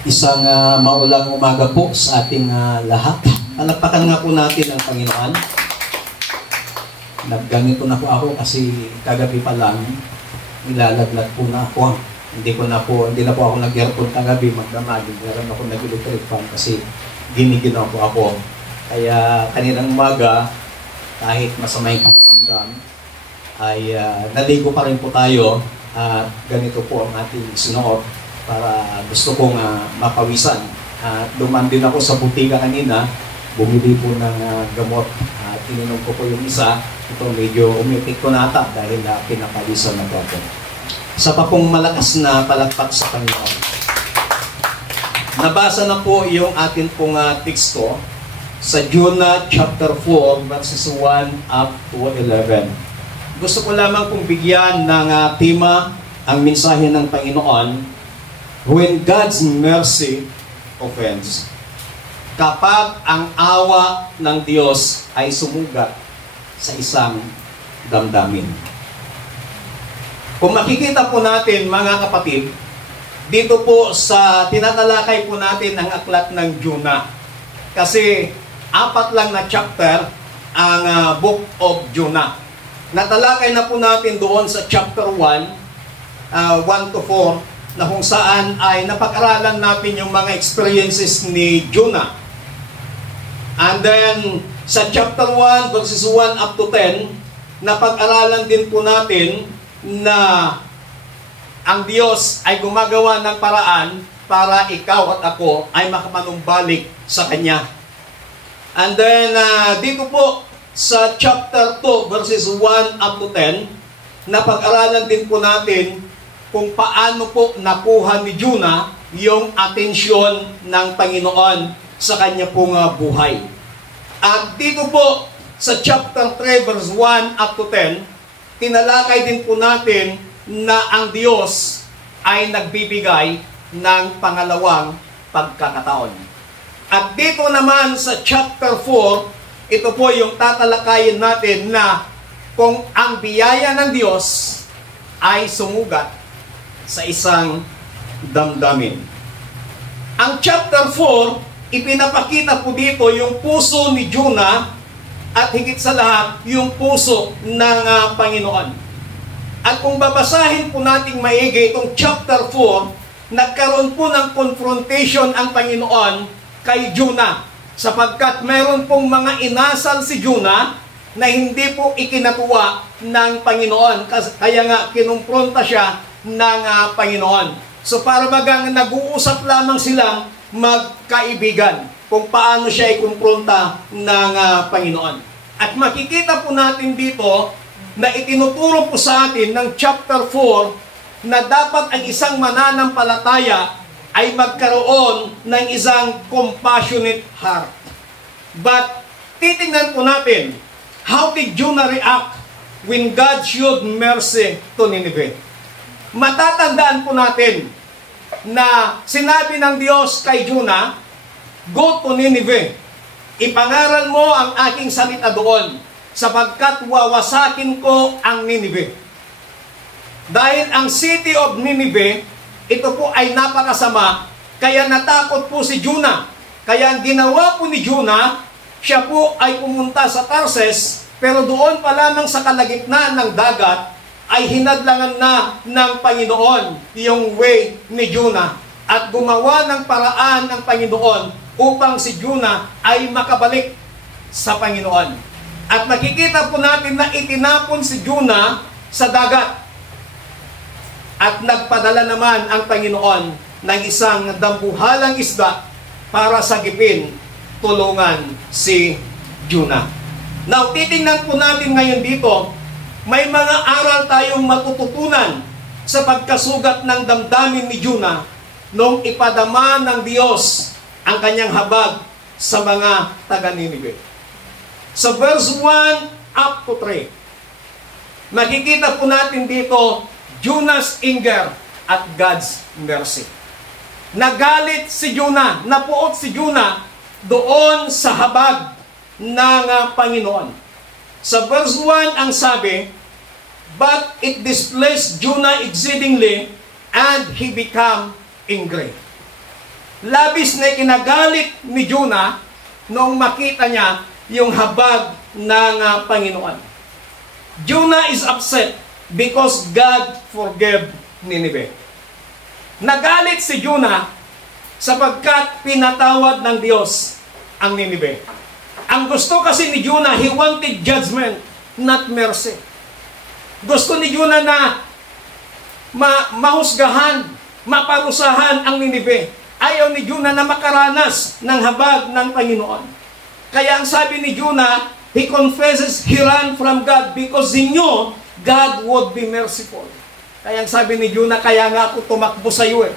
Isang maulang umaga po sa ating lahat. Palakpakan nga po natin ang Panginoon. Nagganito na po ako kasi kagabi pa lang nilalaglag po na ako. Hindi na po ako nag-aircon kagabi, magdamagin. Meron ako nag-electric fan kasi giniginaw po ako. Kaya kaninang umaga, kahit masamay pakiramdam, ay naligo pa rin po tayo at ganito po ang ating sinuot para gusto kong mapawisan. Duman din ako sa butika kanina, bumili po ng gamot. Ininom ko po yung isa. Ito medyo umitik ko nata dahil pinapawisan na po ako. Sa pa pong malakas na palakpak sa Panginoon. Nabasa na po yung atin pong teksto sa Jonah chapter 4 verses 1 up to 11. Gusto ko lamang pong bigyan ng tema ang mensahe ng Panginoon, when God's mercy offends. Kapag ang awa ng Diyos ay sumugat sa isang damdamin. Kung makikita po natin mga kapatid, dito po sa tinatalakay po natin ang aklat ng Jonah. Kasi 4 lang na chapter ang book of Jonah. Natalakay na po natin doon sa chapter 1, 1 to 4, na kung saan ay napag-aralan natin yung mga experiences ni Jonah. And then, sa chapter 1, verses 1 up to 10, napag-aralan din po natin na ang Diyos ay gumagawa ng paraan para ikaw at ako ay makapanumbalik sa Kanya. And then, dito po, sa chapter 2, verses 1 up to 10, napag-aralan din po natin kung paano po nakuha ni Jonah yung atensyon ng Panginoon sa kanya pong buhay. At dito po sa chapter 3 verse 1 up to 10, tinalakay din po natin na ang Diyos ay nagbibigay ng pangalawang pagkakataon. At dito naman sa chapter 4, ito po yung tatalakayin natin na kung ang biyaya ng Diyos ay sumugat sa isang damdamin. Ang chapter 4, ipinapakita po dito yung puso ni Jonah at higit sa lahat, yung puso ng Panginoon. At kung babasahin po natin maigi itong chapter 4, nagkaroon po ng confrontation ang Panginoon kay Jonah sapagkat mayroon pong mga inasal si Jonah na hindi po ikinatuwa ng Panginoon. Kaya nga kinumpronta siya ng Panginoon. So para bagang nag-uusap lamang silang magkaibigan kung paano siya ikumpronta ng Panginoon. At makikita po natin dito na itinuturo po sa atin ng chapter 4 na dapat ang isang mananampalataya ay magkaroon ng isang compassionate heart. But titingnan po natin, how did Jonah react when God showed mercy to Nineveh? Matatandaan po natin na sinabi ng Diyos kay Jonah, go to Nineveh. Ipangaral mo ang aking salita doon, sapagkat wawasakin ko ang Nineveh. Dahil ang city of Nineveh, ito po ay napakasama, kaya natakot po si Jonah. Kaya ang ginawa po ni Jonah, siya po ay pumunta sa Tarses, pero doon pa lamang sa kalagitnaan ng dagat, ay hinadlangan na ng Panginoon yung way ni Jonah. At gumawa ng paraan ng Panginoon upang si Jonah ay makabalik sa Panginoon. At makikita po natin na itinapon si Jonah sa dagat. At nagpadala naman ang Panginoon ng isang dambuhalang isda para sagipin, tulungan si Jonah. Now, titingnan po natin ngayon dito, may mga aral tayong matututunan sa pagkasugat ng damdamin ni Jonah nung ipadama ng Diyos ang kanyang habag sa mga taga-Nineveh. Sa verse 1 up to 3, makikita po natin dito Jonah's anger at God's mercy. Nagalit si Jonah, napuot si Jonah doon sa habag ng Panginoon. Sa verse 1 ang sabi, but it displeased Jonah exceedingly, and he became angry. labis na kinagalit ni Jonah noong makita niya yung habag ng Panginoon. Jonah is upset because God forgave Nineveh. Nagalit si Jonah sapagkat pinatawad ng Diyos ang Nineveh. Ang gusto kasi ni Jonah, he wanted judgment, not mercy. Gusto ni Jonah na mahusgahan, maparusahan ang Nineveh. Ayaw ni Jonah na makaranas ng habag ng Panginoon. Kaya ang sabi ni Jonah, he confesses he ran from God because he knew God would be merciful. Kaya ang sabi ni Jonah, kaya nga ako tumakbo sa iyo eh.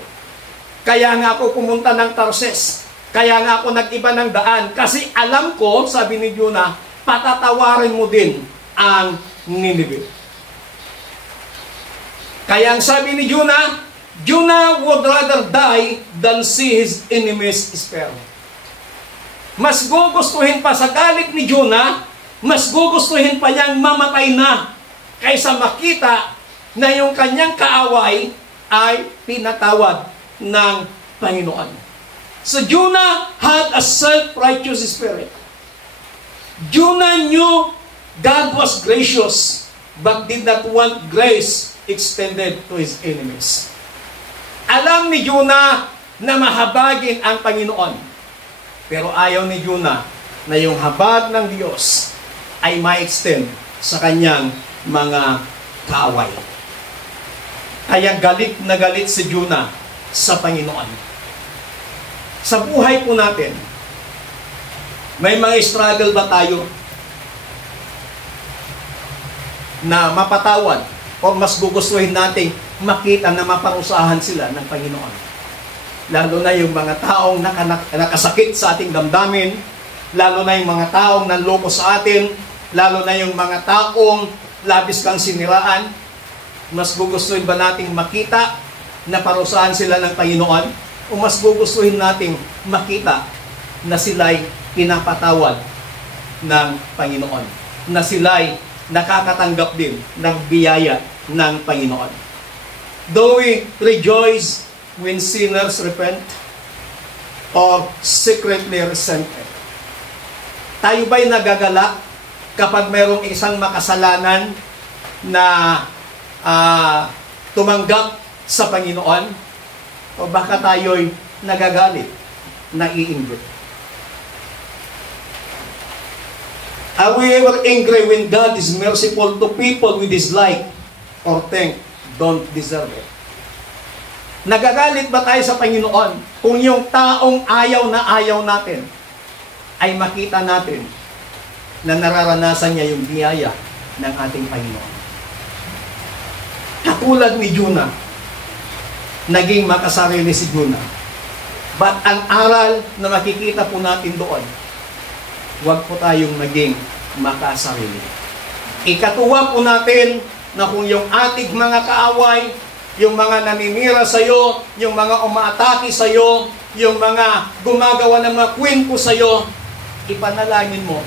Kaya nga ako pumunta ng Tarses. Kaya nga ako nag-iba ng daan. Kasi alam ko, sabi ni Jonah, patatawarin mo din ang Nineveh. Kaya ang sabi ni Jonah, Jonah would rather die than see his enemies spare. Mas gugustuhin pa sa galit ni Jonah, mas gugustuhin pa niyang mamatay na kaysa makita na yung kanyang kaaway ay pinatawad ng Panginoon. So Jonah had a self-righteous spirit. Jonah knew God was gracious but did not want grace extended to his enemies. Alam ni Jonah na mahabagin ang Panginoon. Pero ayaw ni Jonah na yung habag ng Diyos ay ma-extend sa kanyang mga kaaway. Kaya galit na galit si Jonah sa Panginoon. Sa buhay po natin, may mga struggle ba tayo na mapatawad o mas gugustuhin natin makita na maparusahan sila ng Panginoon? Lalo na yung mga taong nakasakit sa ating damdamin, lalo na yung mga taong nanloko sa atin, lalo na yung mga taong labis kang siniraan, mas gugustuhin ba nating makita na parusahan sila ng Panginoon? O mas gugustuhin nating makita na sila'y pinapatawad ng Panginoon, na sila'y nakakatanggap din ng biyaya ng Panginoon? Do we rejoice when sinners repent or secretly resent it? Tayo ba'y nagagalak kapag mayroong isang makasalanan na tumanggap sa Panginoon? O baka tayo'y nagagalit, naiinggit? Are we ever angry when God is merciful to people we dislike or think don't deserve it? Nagagalit ba tayo sa Panginoon kung yung taong ayaw na ayaw natin ay makita natin na nararanasan niya yung biyaya ng ating Panginoon? Katulad ni Jonah, naging makasarili si Jonah. But ang aral na makikita po natin doon, huwag po tayong maging makasarili. Ikatuwa po natin na kung yung ating mga kaaway, yung mga naninira sa iyo, yung mga umaatake sa iyo, yung mga gumagawa ng mga kwento sa iyo, ipanalangin mo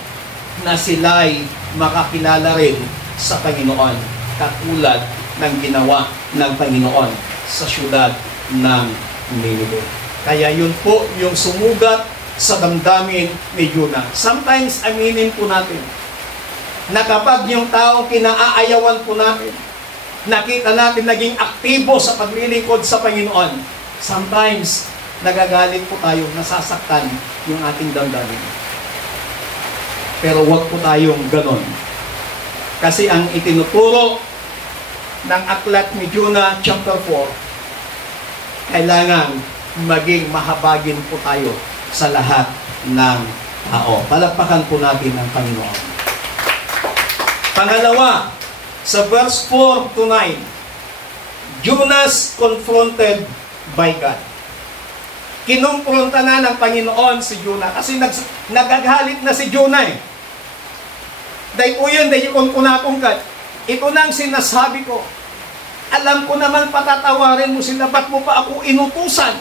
na sila'y makakilala rin sa Panginoon, katulad ng ginawa ng Panginoon sa syudad ng Nineveh. Kaya yun po yung sumugat sa damdamin ni Jonah. Sometimes aminin po natin na kapag yung taong kinaayawan po natin, nakita natin naging aktibo sa paglilingkod sa Panginoon, sometimes nagagalit po tayo, nasasaktan yung ating damdamin. Pero wag po tayong ganon. Kasi ang itinuturo ng aklat ni Jonah chapter 4, kailangan maging mahabagin po tayo sa lahat ng tao. Palakpakan po natin ang Panginoon. Pangalawa, sa verse 4 to 9, Jonah's confronted by God. Kinumpronta na ng Panginoon si Jonah kasi nagagalit na si Jonah eh. Dahil po yun, dahil kung kunakungkat, ito na ang sinasabi ko. Alam ko naman patatawarin mo sila, ba't mo pa ako inutusan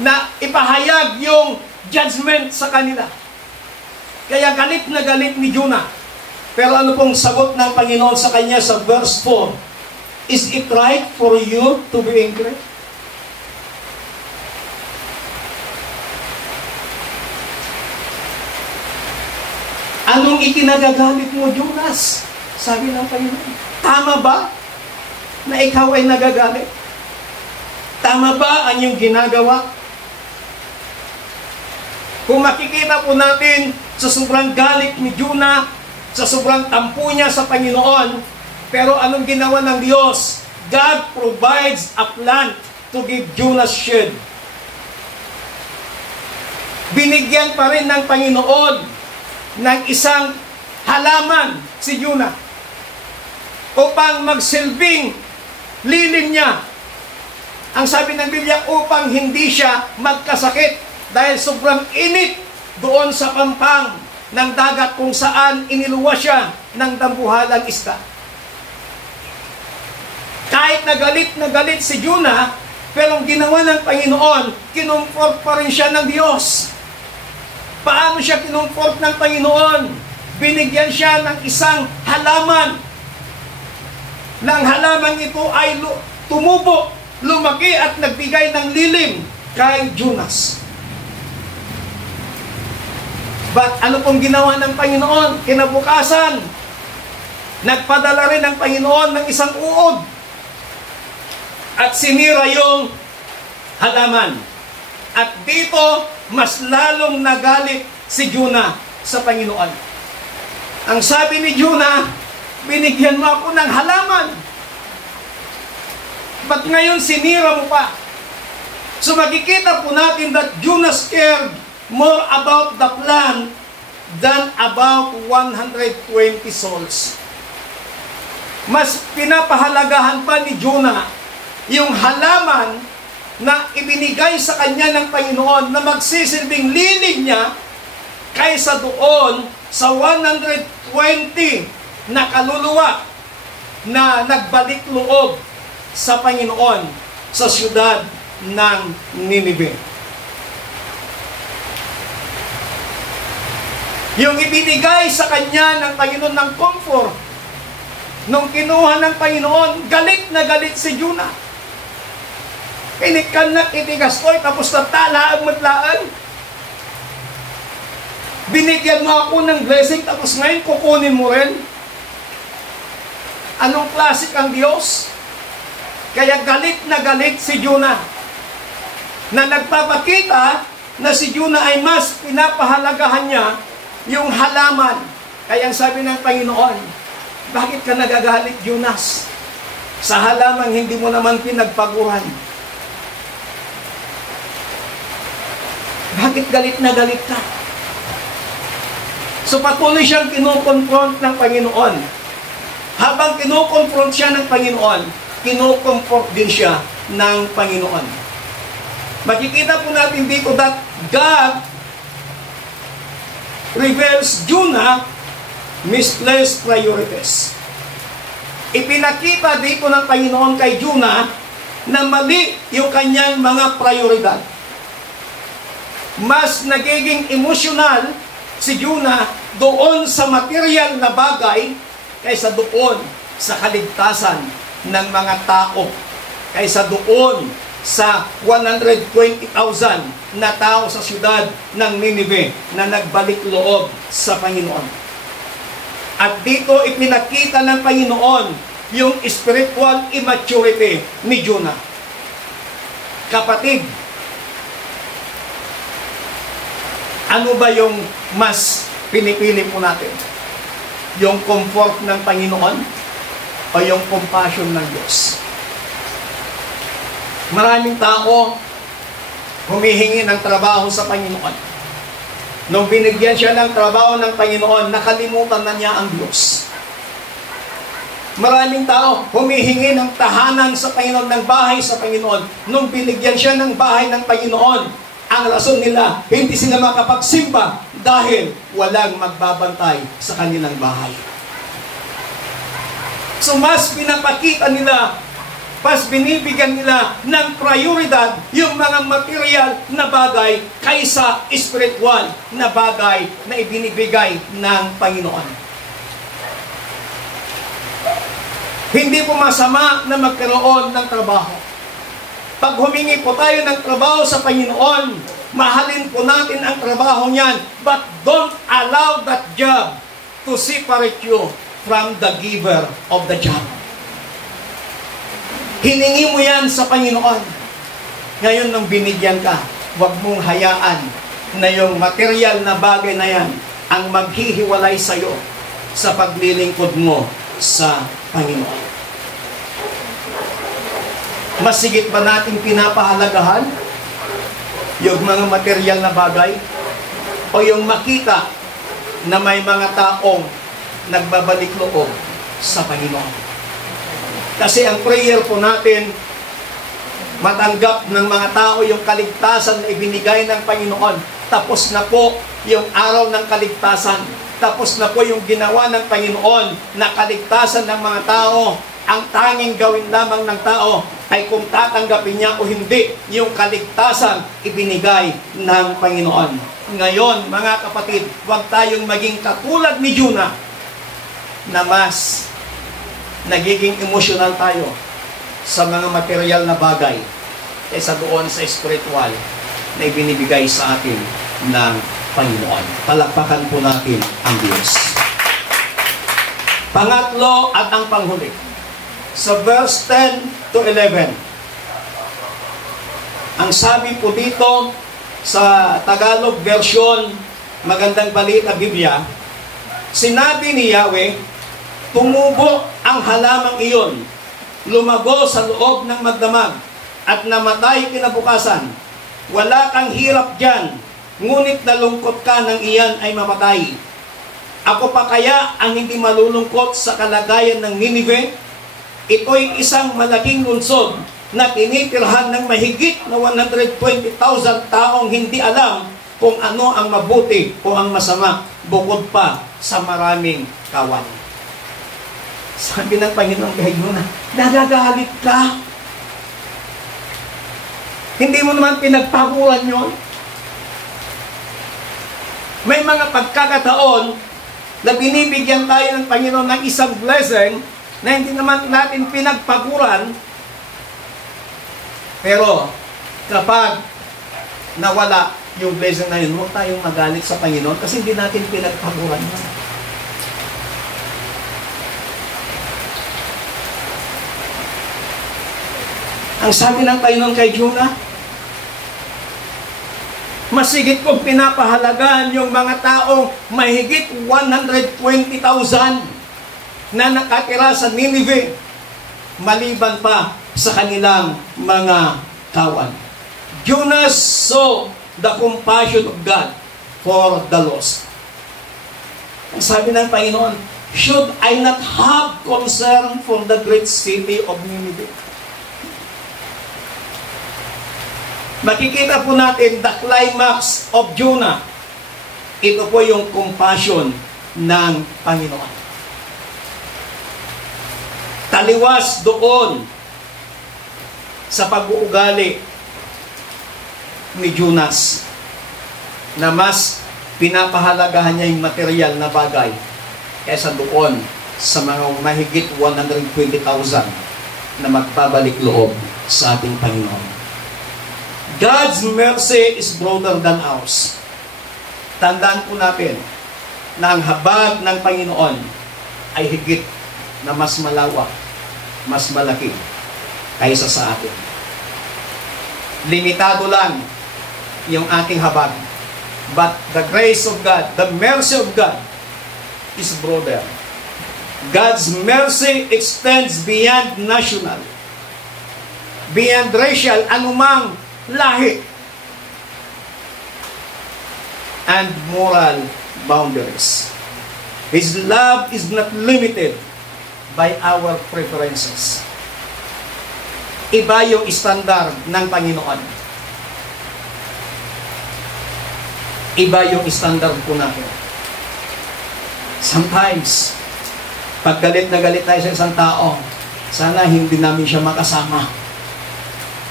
na ipahayag yung judgment sa kanila? Kaya galit na galit ni Jonah. Pero ano pong sagot ng Panginoon sa kanya sa verse 4? Is it right for you to be angry? Anong ikinagagalit mo, Jonas? Sabi ng Panginoon. Tama ba na ikaw ay nagagalit? Tama ba ang iyong ginagawa? Kung makikita po natin sa sobrang galit ni Jonah, sa sobrang tampo niya sa Panginoon, pero anong ginawa ng Diyos? God provides a plant to give Jonah shade. Binigyan pa rin ng Panginoon ng isang halaman si Jonah upang magsilbing lilim niya. Ang sabi ng Biblia, upang hindi siya magkasakit dahil sobrang init doon sa pampang ng dagat kung saan iniluwa siya ng dambuhalang isda. Kahit na galit si Jonah, pero ang ginawa ng Panginoon, kinumfort pa rin siya ng Diyos. Paano siya kinumfort ng Panginoon? Binigyan siya ng isang halaman. Nang halaman ito ay tumubo, lumaki at nagbigay ng lilim kay Jonas. But ano pong ginawa ng Panginoon? Kinabukasan, nagpadala rin ng Panginoon ng isang uod at sinira yung halaman. At dito, mas lalong nagalit si Jonah sa Panginoon. Ang sabi ni Jonah, binigyan mo ako ng halaman. Ba't ngayon sinira mo pa? So makikita po natin that Jonah cared more about the plan than about 120 souls. Mas pinapahalagahan pa ni Jonah yung halaman na ibinigay sa kanya ng Panginoon na magsisilbing lilim niya kaysa doon sa 120 na kaluluwa na nagbalik loob sa Panginoon sa siyudad ng Ninive. Yung ibinigay sa kanya ng Panginoon ng comfort, nung kinuha ng Panginoon, galit na galit si Jonah. Inikan na itigastoy, tapos na talaan matlaan. Binigyan mo ako ng blessing, tapos ngayon kukunin mo rin. Anong klasik ang Diyos? Kaya galit na galit si Jonah, na nagpapakita na si Jonah ay mas pinapahalagahan niya yung halaman. Kaya ang sabi ng Panginoon, bakit ka nagagalit, Jonas? Sa halamang hindi mo naman pinagpaguran. Bakit galit na galit ka? So patuloy siyang kinukonfront ng Panginoon. Habang kinukonfront siya ng Panginoon, kinukomfort din siya ng Panginoon. Makikita po natin dito that God reveals Jonah misplaced priorities. Ipinakita dito ng Panginoon kay Jonah na mali yung kanyang mga prioridad. Mas nagiging emosyonal si Jonah doon sa material na bagay kaysa doon sa kaligtasan ng mga tao, kaysa doon sa 120,000 na tao sa siyudad ng Ninive na nagbalik loob sa Panginoon. At dito ipinakita ng Panginoon yung spiritual immaturity ni Jonah. Kapatid, ano ba yung mas pinipili po natin? Yung comfort ng Panginoon o yung compassion ng Diyos? Maraming tao humihingi ng trabaho sa Panginoon. Nung binigyan siya ng trabaho ng Panginoon, nakalimutan na niya ang Diyos. Maraming tao humihingi ng tahanan sa Panginoon, ng bahay sa Panginoon. Nung binigyan siya ng bahay ng Panginoon, ang rason nila, hindi sila makapagsimba dahil walang magbabantay sa kanilang bahay. So mas pinapakita nila, mas binibigyan nila ng prioridad yung mga material na bagay kaysa spiritual na bagay na ibinibigay ng Panginoon. Hindi po masama na magkaroon ng trabaho. Pag humingi po tayo ng trabaho sa Panginoon, Mahalin po natin ang trabaho niyan, but don't allow that job to separate you from the giver of the job. Hiningi mo yan sa Panginoon. Ngayon nang binigyan ka, huwag mong hayaan na yung material na bagay na yan ang maghihiwalay sa iyo sa paglilingkod mo sa Panginoon. Masigit ba natin pinapahalagahan yung mga material na bagay? O yung makita na may mga taong nagbabalik loob sa Panginoon? Kasi ang prayer po natin, matanggap ng mga tao yung kaligtasan na ibinigay ng Panginoon. Tapos na po yung araw ng kaligtasan. Tapos na po yung ginawa ng Panginoon na kaligtasan ng mga tao. Ang tanging gawin lamang ng tao ay kung tatanggapin niya o hindi yung kaligtasan ibinigay ng Panginoon. Ngayon, mga kapatid, huwag tayong maging katulad ni Jonah na mas nagiging emotional tayo sa mga material na bagay kaysa doon sa spiritual na ibinibigay sa atin ng Panginoon. Palakpakan po natin ang Diyos. Pangatlo at ang panghuli. Sa verse 10 to 11. Ang sabi po dito sa Tagalog version, Magandang Balita Biblia, sinabi ni Yahweh, tumubo ang halamang iyon, lumago sa loob ng magdamag, at namatay kinabukasan. Wala kang hirap dyan, ngunit nalungkot ka nang iyan ay mamatay. Ako pa kaya ang hindi malulungkot sa kalagayan ng Nineveh? Ito'y isang malaking lungsod na tinitirhan ng mahigit na 120,000 taong hindi alam kung ano ang mabuti o ang masama, bukod pa sa maraming kawan. Sabi ng Panginoon kay Jonah, nagagalit ka? Hindi mo naman pinagpaguran yun? May mga pagkakataon na binibigyan tayo ng Panginoon ng isang blessing na hindi naman natin pinagpaguran. Pero kapag nawala yung blessing na yun, huwag tayong magalit sa Panginoon kasi hindi natin pinagpaguran yun. Ang sabi ng Panginoon kay Jonah, masigit kong pinapahalagaan yung mga taong mahigit 120,000 na nakatira sa Nineveh, maliban pa sa kanilang mga kawan. Jonah saw the compassion of God for the lost. Ang sabi ng Panginoon, should I not have concern for the great city of Nineveh? Makikita po natin the climax of Jonah. Ito po yung compassion ng Panginoon. Taliwas doon sa pag-uugali ni Jonas na mas pinapahalagahan niya yung material na bagay kaysa doon sa mga mahigit 120,000 na magpabalik loob sa ating Panginoon. God's mercy is broader than ours. Tandaan po natin na ang habag ng Panginoon ay higit na mas malawak, mas malaki kaysa sa atin. Limitado lang yung ating habag. But the grace of God, the mercy of God is broader. God's mercy extends beyond national, beyond racial, anumang lahi, and moral boundaries. His love is not limited by our preferences. Iba yung standard ng Panginoon. Iba yung standard po natin. Sometimes, pag galit na galit tayo sa isang tao, sana hindi namin siya makasama.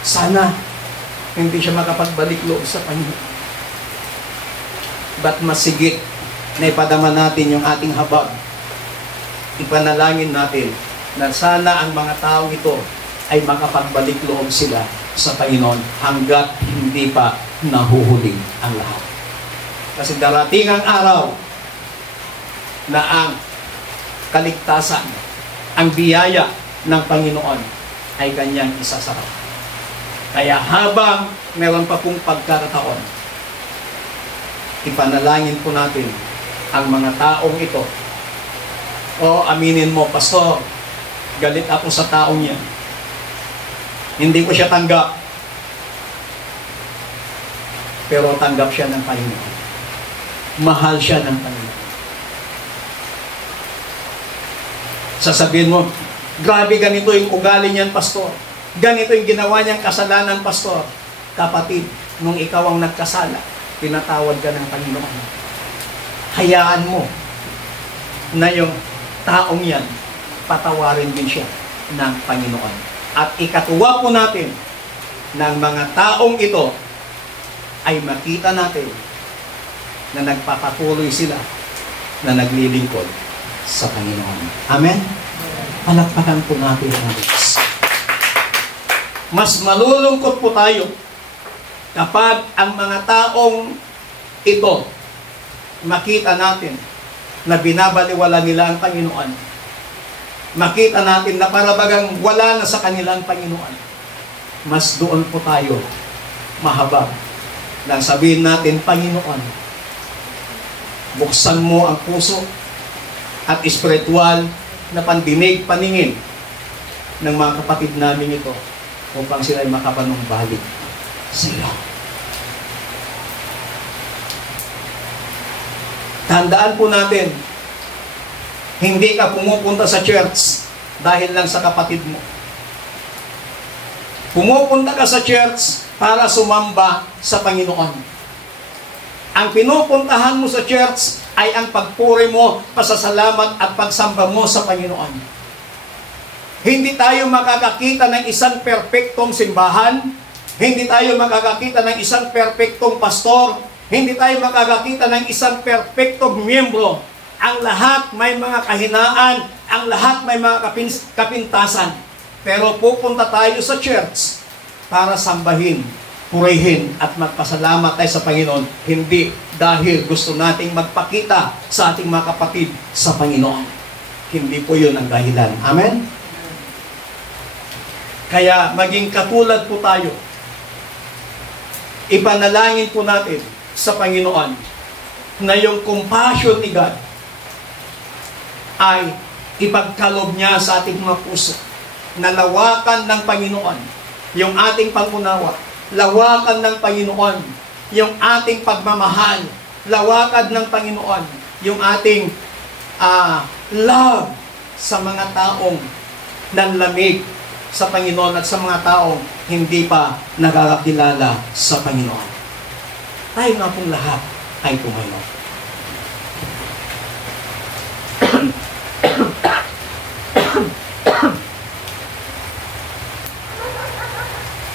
Sana hindi siya makapagbalik loob sa Panginoon. But masigit na ipadama natin yung ating habag. Ipanalangin natin na sana ang mga tao ito ay makapagbalik loob sila sa Panginoon hanggat hindi pa nahuhuli ang lahat. Kasi darating ang araw na ang kaligtasan, ang biyaya ng Panginoon ay kanyang isasara. Kaya habang meron pa pong pagkakataon, ipanalangin po natin ang mga taong ito. O aminin mo, Pastor, galit ako sa taong yan. Hindi ko siya tanggap. Pero tanggap siya ng Panginoon. Mahal siya ng Panginoon. Sasabihin mo, grabe ganito yung ugali niyan, Pastor. Ganito yung ginawa niyang kasalanan, Pastor. Kapatid, nung ikaw ang nagkasala, pinatawad ka ng Panginoon. Hayaan mo na yung taong yan, patawarin din siya ng Panginoon. At ikatuwa po natin ng mga taong ito ay makita natin na nagpapatuloy sila na naglilingkod sa Panginoon. Amen? Palakpakan po natin ang Diyos. Mas malulungkot po tayo kapag ang mga taong ito makita natin na binabaliwala nila ang Panginoon. Makita natin na parabagang wala na sa kanilang Panginoon. Mas doon po tayo mahabag nang sabihin natin, Panginoon, buksan mo ang puso at espiritual na pandinig, paningin ng mga kapatid namin ito upang sila ay makapanumbalik sa iyo. Tandaan po natin, hindi ka pumupunta sa church dahil lang sa kapatid mo. Pumupunta ka sa church para sumamba sa Panginoon. Ang pinupuntahan mo sa church ay ang pagpuri mo, pasasalamat at pagsamba mo sa Panginoon. Hindi tayo makakakita ng isang perpektong simbahan, hindi tayo makakakita ng isang perpektong pastor, hindi tayo makakakita ng isang perpektong miyembro. Ang lahat may mga kahinaan, ang lahat may mga kapintasan. Pero pupunta tayo sa church para sambahin, purihin at magpasalamat tayo sa Panginoon. Hindi dahil gusto nating magpakita sa ating mga kapatid sa Panginoon. Hindi po yun ang dahilan. Amen? Kaya maging katulad po tayo. Ipanalangin po natin sa Panginoon na yung compassion ni God ay ipagkalob niya sa ating mga puso. Nalawakan ng Panginoon yung ating pangunawa. Lawakan ng Panginoon yung ating pagmamahal. Lawakan ng Panginoon yung ating love sa mga taong nanlamig sa Panginoon at sa mga taong hindi pa nakakakilala sa Panginoon. Tayo nga pong lahat ay tumayo.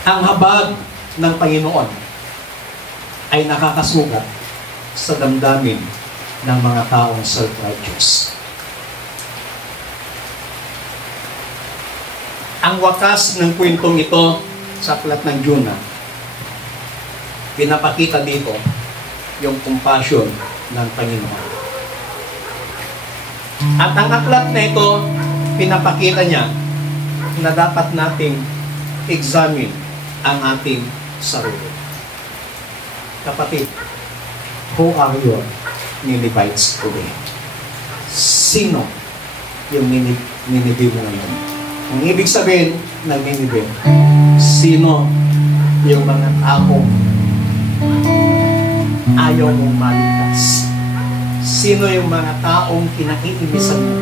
Ang habag ng Panginoon ay nakakasugat sa damdamin ng mga taong self-righteous. Ang wakas ng kwentong ito sa aklat ng Jonah, pinapakita dito yung compassion ng Panginoon. At ang aklat na ito, pinapakita niya na dapat nating examine ang ating sarili. Kapatid, who are your Ninevites today? Sino yung Nineveh mo ngayon? Ang ibig sabihin ng Nineveh, sino yung mga taong ayaw mong maligtas? Sino yung mga taong kinakiimisan mo?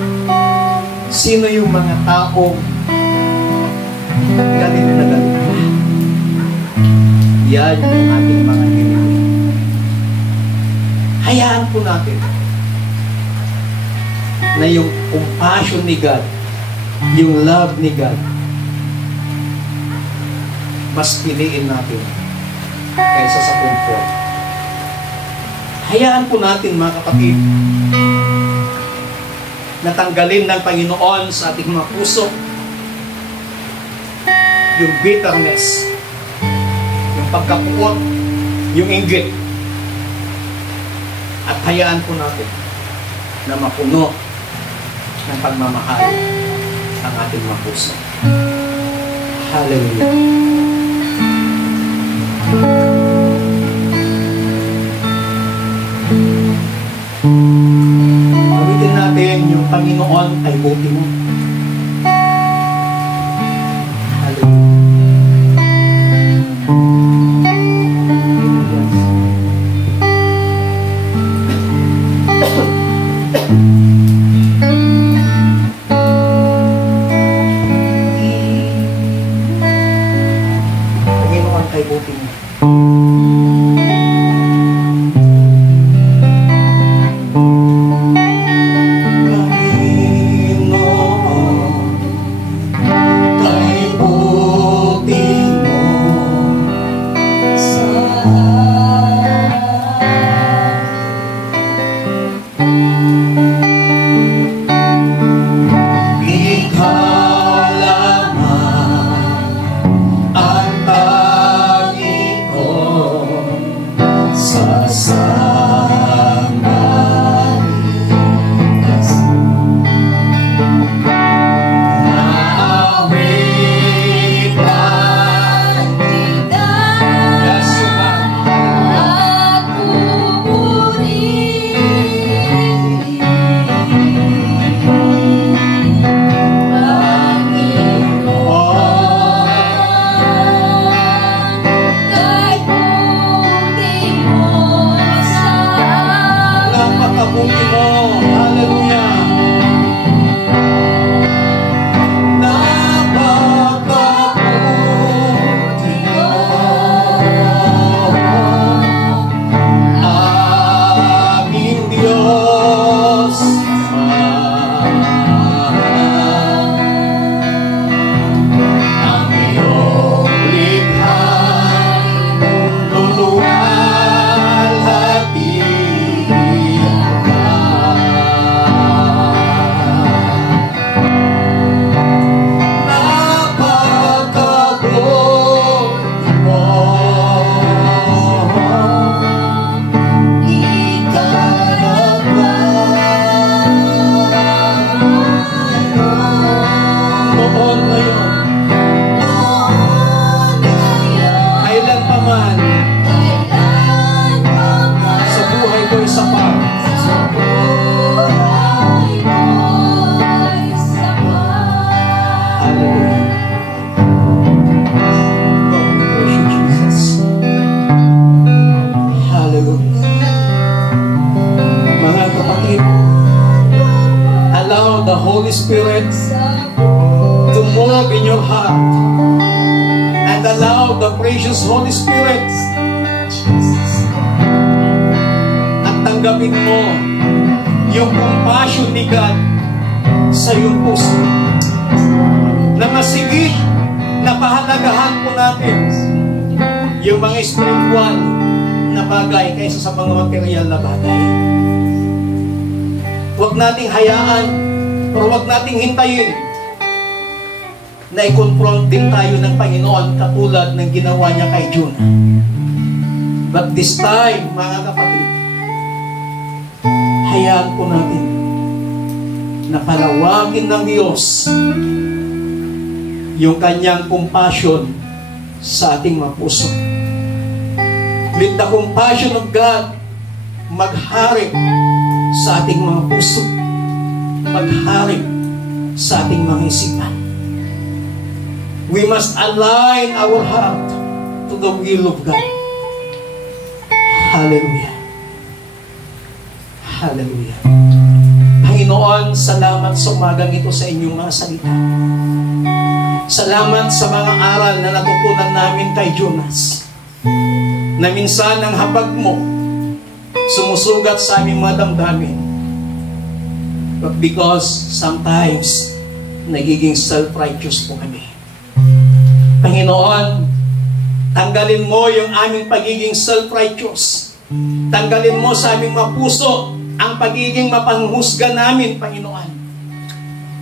Sino yung mga taong galit na galit ka? Yan yung ating mga Nineveh. Hayaan po natin na yung compassion ni God, yung love ni God, mas piliin natin kaysa sa comfort. Hayaan po natin mga kapatid na tanggalin ng Panginoon sa ating mga puso yung bitterness, yung pagkapuot, yung inggit. At hayaan po natin na mapuno ng pagmamahal ang ating mga puso. Hallelujah. Awitin natin yung Panginoon ay buti mo. Panginoon ay buti mo. Spirit to move in your heart and allow the precious Holy Spirit at tanggapin mo yung compassion ni God sa iyong puso na masigit na pahalagahan po natin yung mga spiritual na bagay kaysa sa mga material na bagay. Huwag nating hayaan pero huwag nating hintayin na i-confront din tayo ng Panginoon katulad ng ginawa niya kay Jonah. But this time, mga kapatid, hayaan po natin na palawagin ng Diyos yung kanyang compassion sa ating mga puso. Let the compassion of God maghari sa ating mga puso, maghari sa ating mga isipan. We must align our heart to the will of God. Hallelujah. Hallelujah. Panginoon, salamat sa umagang ito sa inyong mga salita. Salamat sa mga aral na natutunan namin kay Jonas, na minsan ang habag mo sumusugat sa aming mga damdamin. But because sometimes nagiging self-righteous po kami. Panginoon, tanggalin mo yung aming pagiging self-righteous. Tanggalin mo sa aming mga puso ang pagiging mapanghusga namin, Panginoon.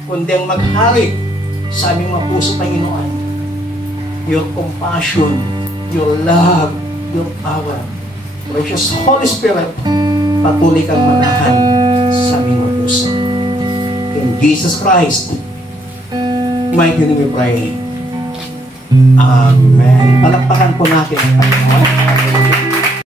Kundi ang maghari sa aming mga puso, Panginoon, your compassion, your love, your power. Precious Holy Spirit, patuloy kang manahan sa aming puso. In Jesus Christ, mighty name we pray. Amen. Palakpakan po natin ang Panginoon.